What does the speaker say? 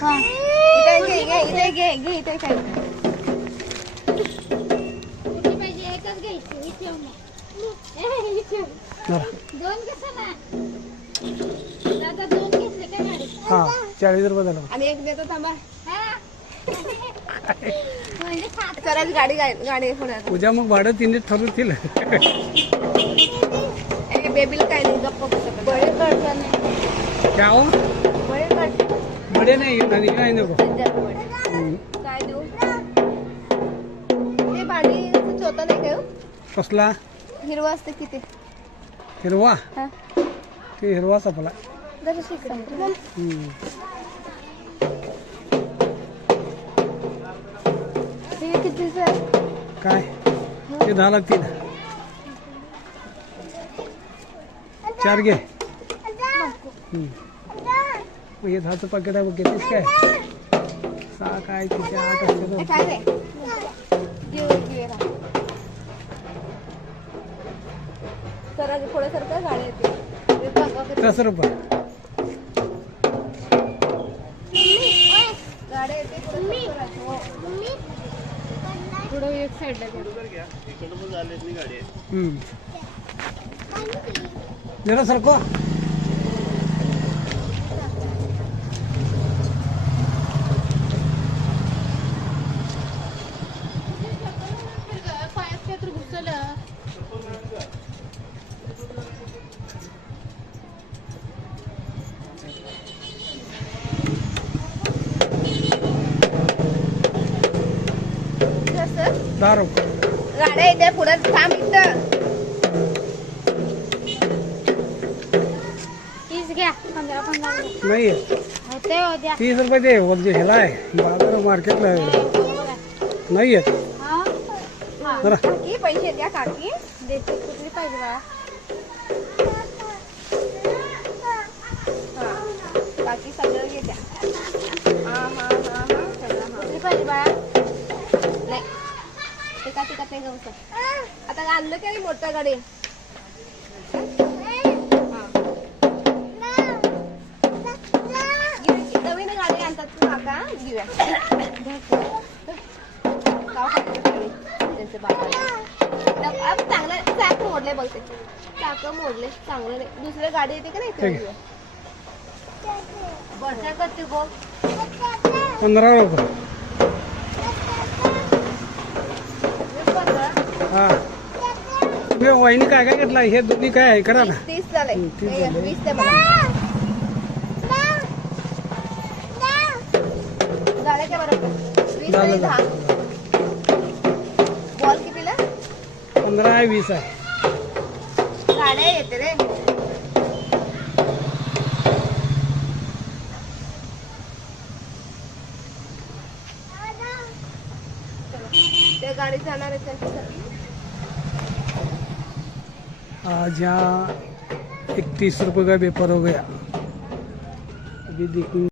हाँ इथे घे घे इथे घे घे इथे काय कुठली पाहिजे एकच घ्यायची इथे इथे दोन कसं ना दादा दोन घेतले काय गाडी हा 40 रुपये झालं आणि एक देतो थांबा म्हणजे सरळ गाडी गाडी होणार उद्या मग भाडं तिने ठरवतील बेबीला काय नाही गप्प बसत बळे कळत नाही क्या हो बळे कळत बडे नाही आणि काय नको काय देऊ ते भाडी चोता नाही काय कसला हिरवा असते किती हिरवा हा ते हिरवा सापला जरा शिकड हे कितीच आहे काय ते 10 लागतील 4 घे मग हे 10चं पाकिट आहे बघ घेतेस काय 6 काय तिथे 8 असते काय रे जरा थोडं सरकार गाडी येते 10 रुपये गाड्या येते थोडं एक साईडला जरा सरको कसं 10 रुपये गाड्या येते पुढे थांब इथं तीस घ्या 15 नाही होते हो द्या 30 रुपये दे वर जे ह्याला आहे बाजार मार्केटला आहे नाही आहे जरा काकी पैसे द्या काकी देते कुठली पाहिजे बा काकी सगळं घेत्या कुठली पाहिजे बा नाही एका टिकत नाही जाऊ शकत आता आणलं का नाही मोठ्या गाडी नवीन गाडी आणतात तू काका घेऊया त्यांचे बाबा चांगलं चाक मोडले बघ ते चाक मोडले चांगलं नाही दुसरी गाडी येते का नाही ते घेऊया बरं करते बोल 15 रुपये हा तुम्ही वहिनी काय काय घेतला हे दोन्ही काय आहे करा ना 30 झाले 30 झाले. 20 ते मला झाले का बरोबर 20 झालं, आणि 10 बॉल कितीला 15 आहे 20 आहे गाड्या येते रे ते गाडी जाणार आहे त्यांच्यासाठी आज यहाँ 31 रुपये का पेपर हो गया अभी देखूंगा